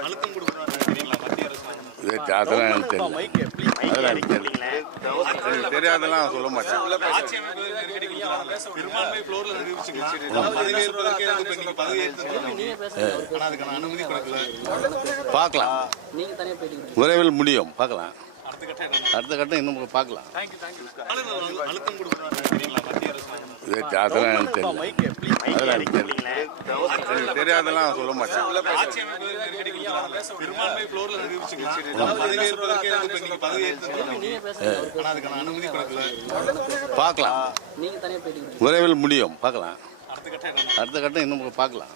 அழுத்தம் கொடுக்குறாங்க தெரியுங்களா மத்திய அரசு? இது அதெல்லாம் எனக்கு தெரியல. அதெல்லாம் எனக்கு தெரியல. எனக்கு தெரியாதெல்லாம் சொல்ல மாட்டேன். ஆட்சி அமைப்பு நெருக்கடி கொடுக்குறாங்க. பெரும்பான்மை ஃப்ளோர்ல நிரூபிச்சுங்க. பதவியேற்பதற்கே இப்ப நீங்க பதவியேற்று ஆனா அதுக்கான அனுமதி கொடுக்கல. பார்க்கலாம். விரைவில் முடியும். பார்க்கலாம். அடுத்த கட்டம் இன்னும் பார்க்கலாம். அழுத்தம் கொடுக்குறாங்க தெரியுங்களா மத்திய அரசு? இது அதெல்லாம் எனக்கு தெரியல. அதெல்லாம் எனக்கு தெரியல. எனக்கு தெரியாதெல்லாம் சொல்ல மாட்டேன். ஆட்சி அமைப்பு நெருக்கடி கொடுக்குறாங்க. பெரும்பான்மை ஃப்ளோர்ல நிரூபிச்சுங்க. பதவியேற்பதற்கே இப்ப நீங்க பதவியேற்று ஆனா அதுக்கான அனுமதி கொடுக்கல. பார்க்கலாம். விரைவில் முடியும். பார்க்கலாம். அடுத்த கட்டம் இன்னும் பார்க்கலாம்.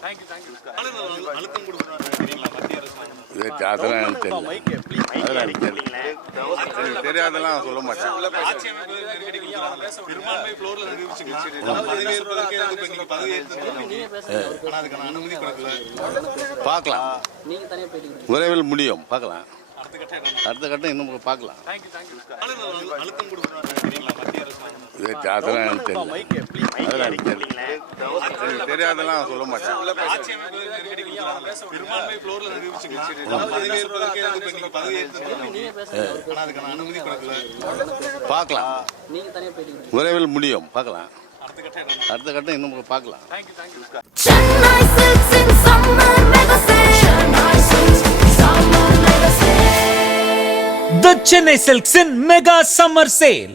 அழுத்தம் கொடுக்குறாங்க தெரியுங்களா மத்திய அரசு? இது அதெல்லாம் எனக்கு தெரியல. அதெல்லாம் எனக்கு தெரியல. எனக்கு தெரியாதெல்லாம் சொல்ல மாட்டேன். ஆட்சி அமைப்பு நெருக்கடி கொடுக்குறாங்க. பெரும்பான்மை ஃப்ளோர்ல நிரூபிச்சுங்க. பதவியேற்பதற்கே இப்ப நீங்க பதவியேற்று ஆனா அதுக்கான அனுமதி கொடுக்கல. பார்க்கலாம். விரைவில் முடியும். பார்க்கலாம். அடுத்த கட்டம் இன்னும் பார்க்கலாம். அழுத்தம் கொடுக்குறாங்க தெரியுங்களா மத்திய அரசு? இது அதெல்லாம் எனக்கு தெரியல. அதெல்லாம் எனக்கு தெரியல. எனக்கு தெரியாதெல்லாம் சொல்ல மாட்டேன். ஆட்சி அமைப்பு நெருக்கடி கொடுக்குறாங்க. பெரும்பான்மை ஃப்ளோர்ல நிரூபிச்சுங்க. பதவியேற்பதற்கே இப்ப நீங்க பதவியேற்று ஆனா அதுக்கான அனுமதி கொடுக்கல. பார்க்கலாம். விரைவில் முடியும். பார்க்கலாம். அடுத்த கட்டம் இன்னும் பார்க்கலாம். Chennai Silks in summer mega sale. Chennai Silks summer mega sale. The Chennai Silks in Mega Summer Sale.